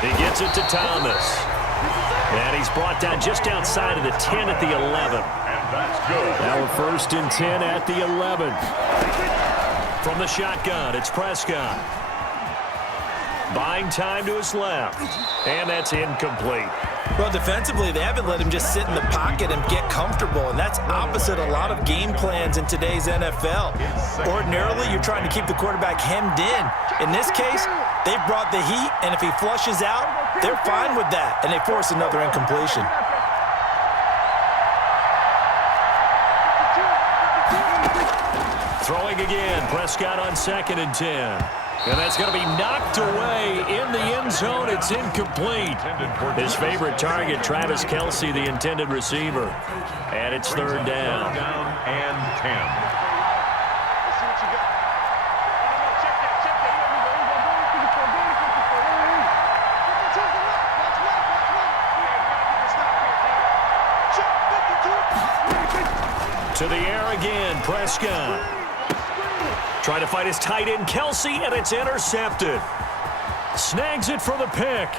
He gets it to Thomas. And he's brought down just outside of the 10 at the 11. And that's good. Now a 1st and 10 at the 11. From the shotgun, it's Prescott. Buying time to his left. And that's incomplete. Well, defensively, they haven't let him just sit in the pocket and get comfortable, and that's opposite a lot of game plans in today's NFL. Ordinarily, you're trying to keep the quarterback hemmed in. In this case, they've brought the heat, and if he flushes out, they're fine with that, and they force another incompletion. Throwing again, Prescott on 2nd and 10. And that's going to be knocked away in the end zone. It's incomplete. His favorite target, Travis Kelce, the intended receiver. And it's 3rd down. 3rd down and 10. To the air again, Prescott. Trying to fight his tight end, Kelce, and it's intercepted. Snags it for the pick.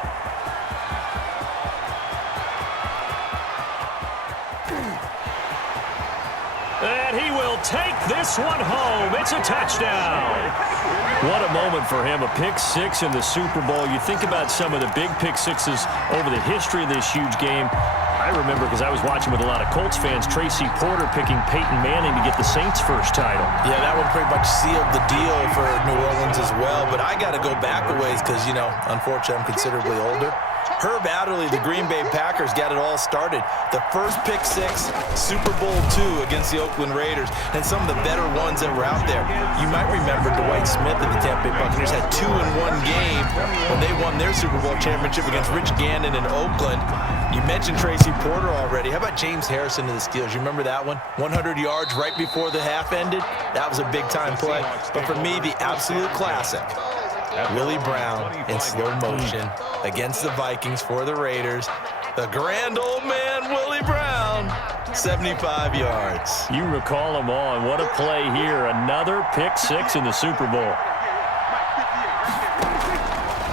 And he will take this one home. It's a touchdown. What a moment for him. A pick 6 in the Super Bowl. You think about some of the big pick 6s over the history of this huge game. I remember, because I was watching with a lot of Colts fans, Tracy Porter picking Peyton Manning to get the Saints' first title. Yeah, that one pretty much sealed the deal for New Orleans as well. But I got to go back a ways because, you know, unfortunately I'm considerably older. Herb Adderley, the Green Bay Packers, got it all started. The first pick 6, Super Bowl II against the Oakland Raiders, and some of the better ones that were out there. You might remember Dwight Smith and the Tampa Bay Buccaneers had 2 in one game when they won their Super Bowl championship against Rich Gannon in Oakland. You mentioned Tracy Porter already. How about James Harrison to the Steelers? You remember that one? 100 yards right before the half ended? That was a big-time play. But for me, the absolute classic, Willie Brown in slow motion against the Vikings for the Raiders. The grand old man, Willie Brown, 75 yards. You recall them all, and what a play here. Another pick 6 in the Super Bowl.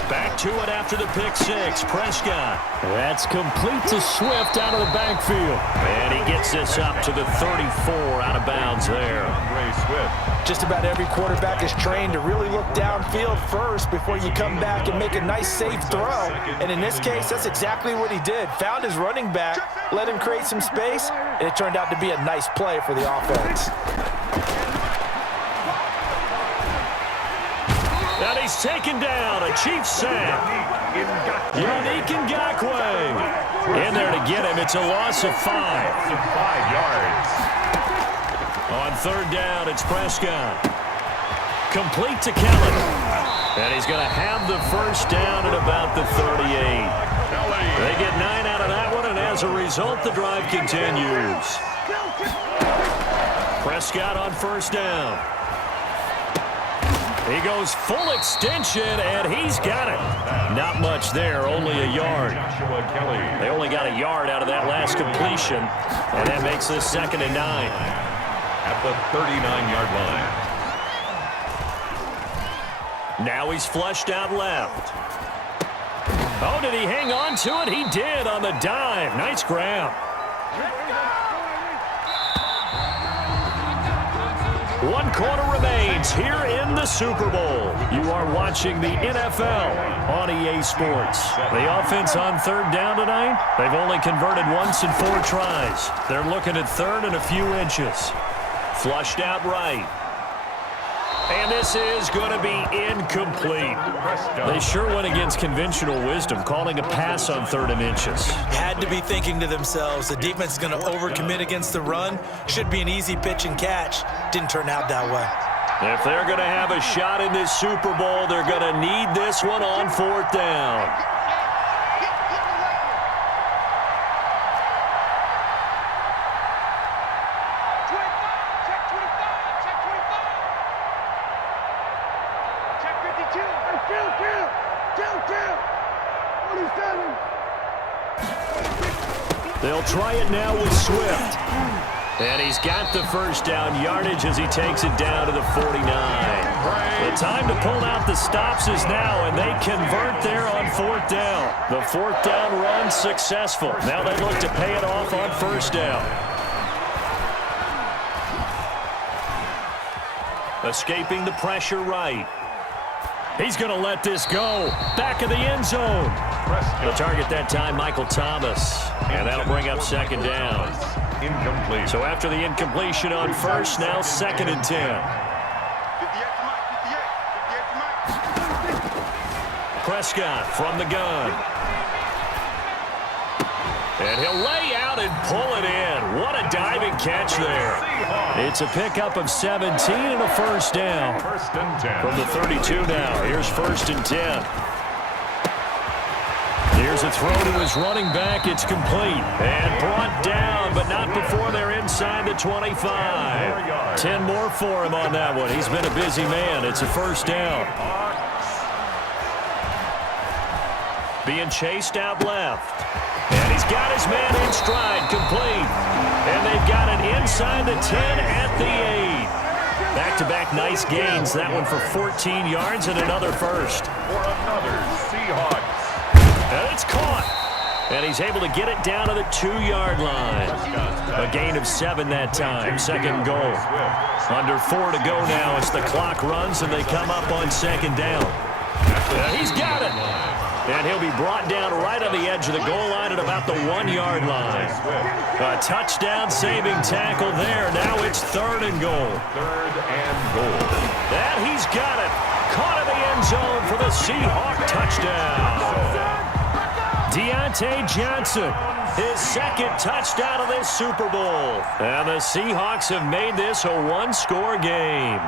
Back to it after the pick 6. Prescott. That's complete to Swift out of the backfield. And he gets this up to the 34 out of bounds there. Just about every quarterback is trained to really look downfield first before you come back and make a nice, safe throw. And in this case, that's exactly what he did. Found his running back, let him create some space, and it turned out to be a nice play for the offense. And he's taken down, a Chiefs sack. Unique Ngakoue. In there to get him. It's a loss of 5. 5 yards. On 3rd down, it's Prescott. Complete to Kelly. And he's going to have the first down at about the 38. They get 9 out of that one, and as a result, the drive continues. Prescott on 1st down. He goes full extension, and he's got it. Not much there, only a yard. They only got a yard out of that last completion, and that makes this 2nd and 9. At the 39-yard line. Now he's flushed out left. Oh, did he hang on to it? He did on the dive. Nice grab. One quarter remains here in the Super Bowl. You are watching the NFL on EA Sports. The offense on 3rd down tonight, they've only converted once in 4 tries. They're looking at 3rd and a few inches. Flushed out right. And this is going to be incomplete. They sure went against conventional wisdom, calling a pass on 3rd and inches. Had to be thinking to themselves, the defense is going to overcommit against the run. Should be an easy pitch and catch. Didn't turn out that way. If they're going to have a shot in this Super Bowl, they're going to need this one on 4th down. They'll try it now with Swift. And he's got the first down yardage as he takes it down to the 49. The time to pull out the stops is now, and they convert there on fourth down. The fourth down run successful. Now they look to pay it off on first down. Escaping the pressure right. He's going to let this go. Back of the end zone. The target that time, Michael Thomas. And that'll bring up second down. Incomplete. So after the incompletion on first, now second and 10. Prescott from the gun. And he'll lay out and pull it in. What a diving catch there. It's a pickup of 17 and a first down. First and 10. From the 32 now. Here's first and 10. Here's a throw to his running back. It's complete. And brought down, but not before they're inside the 25. 10 more for him on that one. He's been a busy man. It's a first down. Being chased out left. And he's got his man in stride, complete. And they've got it inside the 10 at the 8. Back-to-back nice gains. That one for 14 yards and another first. For another Seahawks. And it's caught. And he's able to get it down to the 2-yard line. A gain of 7 that time. Second goal. Under 4 to go now as the clock runs and they come up on second down. He's got it. And he'll be brought down right on the edge of the goal line at about the 1-yard line. A touchdown-saving tackle there. Now it's third and goal. Third and goal. And he's got it. Caught in the end zone for the Seahawk touchdown. Deontay Johnson, his second touchdown of this Super Bowl. And the Seahawks have made this a one-score game.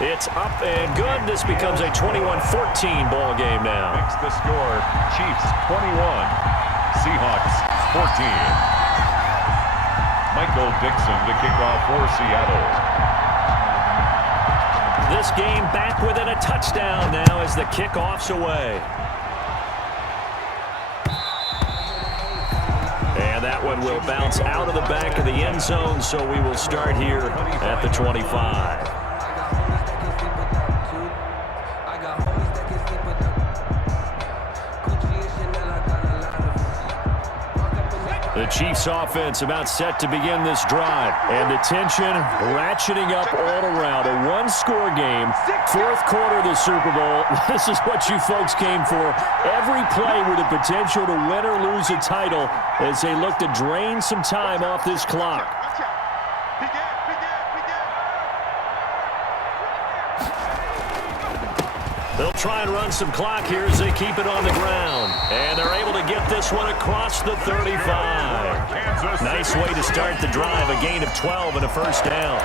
It's up and good. This becomes a 21-14 ball game now. Makes the score Chiefs 21, Seahawks 14. Michael Dixon to kick off for Seattle. This game back within a touchdown now as the kickoff's away. And that one will bounce out of the back of the end zone, so we will start here at the 25. The Chiefs offense about set to begin this drive. And the tension ratcheting up all around. A one-score game, fourth quarter of the Super Bowl. This is what you folks came for. Every play with the potential to win or lose a title as they look to drain some time off this clock. They'll try and run some clock here as they keep it on the ground. And they're able to get this one across the 35. Nice way to start the drive. A gain of 12 and a first down.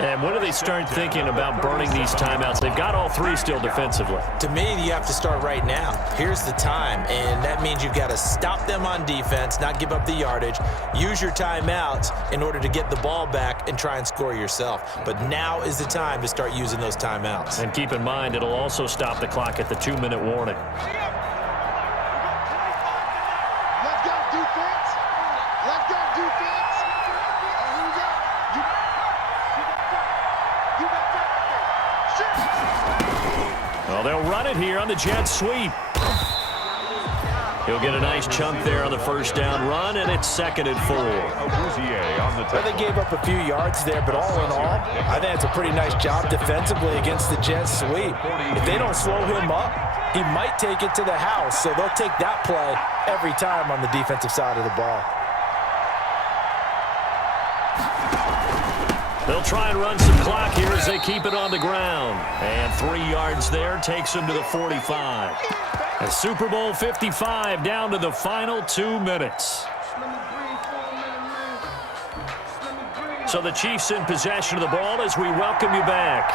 And when do they start thinking about burning these timeouts? They've got all three still defensively. To me, you have to start right now. Here's the time, and that means you've got to stop them on defense, not give up the yardage, use your timeouts in order to get the ball back and try and score yourself. But now is the time to start using those timeouts. And keep in mind, it'll also stop the clock at the 2-minute warning. Well, they'll run it here on the jet sweep. He'll get a nice chunk there on the first down run, and it's second and 4. Well, they gave up a few yards there, but all in all, I think it's a pretty nice job defensively against the jet sweep. If they don't slow him up, he might take it to the house, so they'll take that play every time on the defensive side of the ball. They'll try and run some clock here as they keep it on the ground. And 3 yards there takes them to the 45. A Super Bowl 55 down to the final 2 minutes. So the Chiefs in possession of the ball as we welcome you back.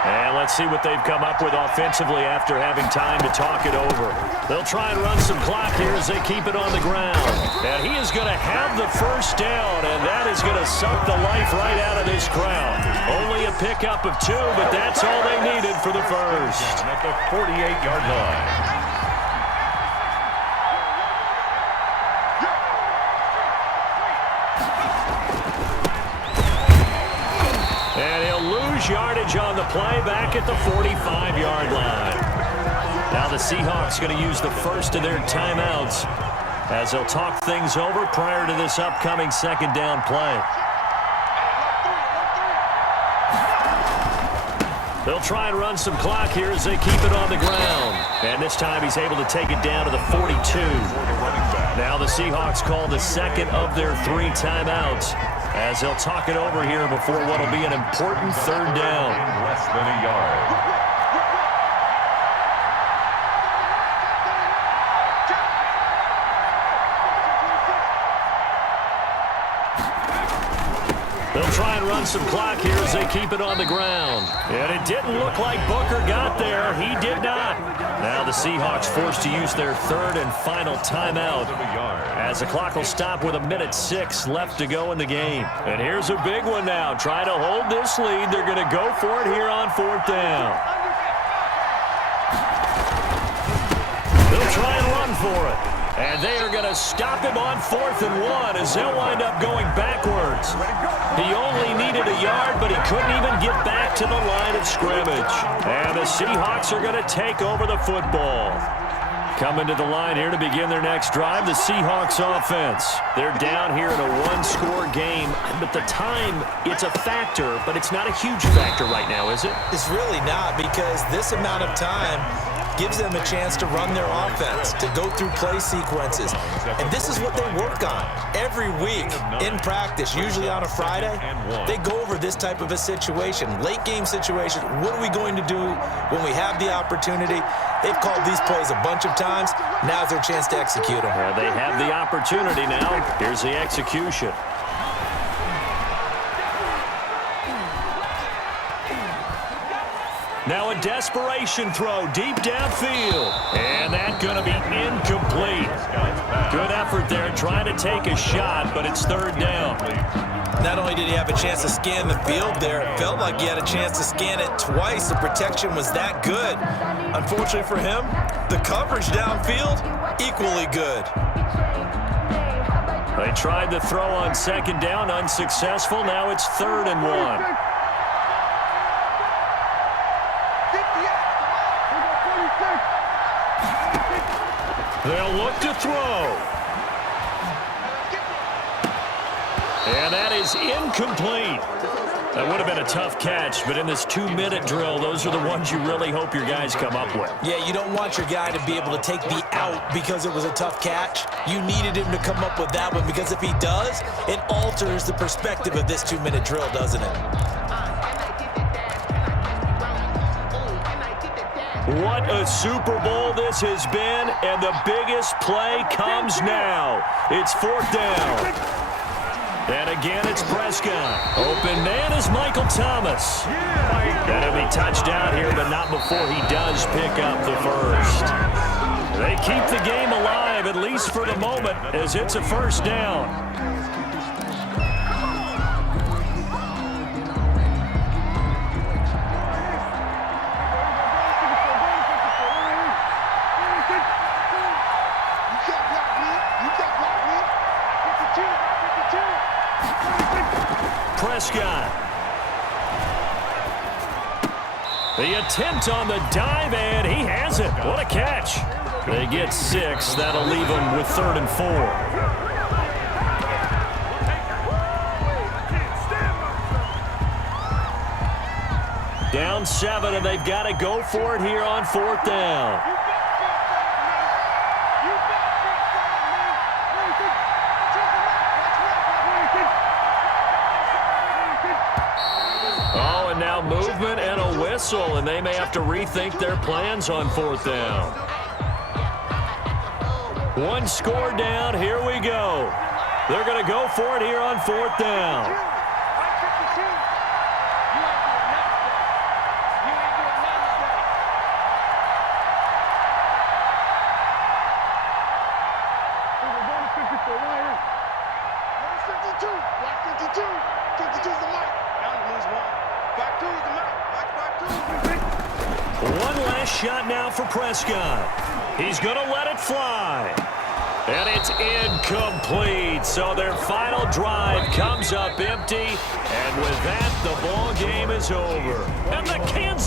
And let's see what they've come up with offensively after having time to talk it over. They'll try and run some clock here as they keep it on the ground. And he is going to have the first down, and that is going to suck the life right out of this crowd. Only a pickup of 2, but that's all they needed for the first. At the 48-yard line. yardage on the play back at the 45-yard line. Now the Seahawks going to use the first of their timeouts as they'll talk things over prior to this upcoming second down play. They'll try and run some clock here as they keep it on the ground. And this time he's able to take it down to the 42. Now the Seahawks call the second of their 3 timeouts as they'll talk it over here before what will be an important third down. Less than a yard. They'll try and run some clock here as they keep it on the ground. And it didn't look like Booker got there. He did not. Now the Seahawks forced to use their third and final timeout as the clock will stop with 1:06 left to go in the game. And here's a big one now. Trying to hold this lead. They're going to go for it here on fourth down. They'll try and run for it. And they are going to stop him on 4th and 1 as they'll wind up going backwards. He only needed a yard, but he couldn't even get back to the line of scrimmage. And the Seahawks are going to take over the football. Coming to the line here to begin their next drive, the Seahawks offense. They're down here in a 1-score game, but the time, it's a factor, but it's not a huge factor right now, is it? It's really not, because this amount of time gives them a chance to run their offense, to go through play sequences. And this is what they work on every week in practice, usually on a Friday. They go over this type of a situation, late game situation. What are we going to do when we have the opportunity? They've called these plays a bunch of times. Now's their chance to execute them. Well, they have the opportunity now. Here's the execution. Now a desperation throw deep downfield. And that's going to be incomplete. Good effort there trying to take a shot, but it's third down. Not only did he have a chance to scan the field there, it felt like he had a chance to scan it twice. The protection was that good. Unfortunately for him, the coverage downfield, equally good. They tried the throw on second down, unsuccessful. Now it's 3rd and 1. They'll look to throw. And that is incomplete. That would have been a tough catch, but in this 2-minute drill, those are the ones you really hope your guys come up with. Yeah, you don't want your guy to be able to take the out because it was a tough catch. You needed him to come up with that one, because if he does, it alters the perspective of this 2-minute drill, doesn't it? What a Super Bowl this has been, and the biggest play comes now. It's 4th down. And again, it's Prescott. Open man is Michael Thomas. That'll be touchdown here, but not before he does pick up the first. They keep the game alive, at least for the moment, as it's a first down. Prescott. The attempt on the dive, and he has it. What a catch. They get 6. That'll leave them with 3rd and 4. Down 7, and they've got to go for it here on 4th down. Now movement and a whistle, and they may have to rethink their plans on 4th down. 1 score down. Here we go. They're going to go for it here on 4th down. One last shot now for Prescott. He's going to let it fly. And it's incomplete. So their final drive comes up empty. And with that, the ball game is over. And the Kansas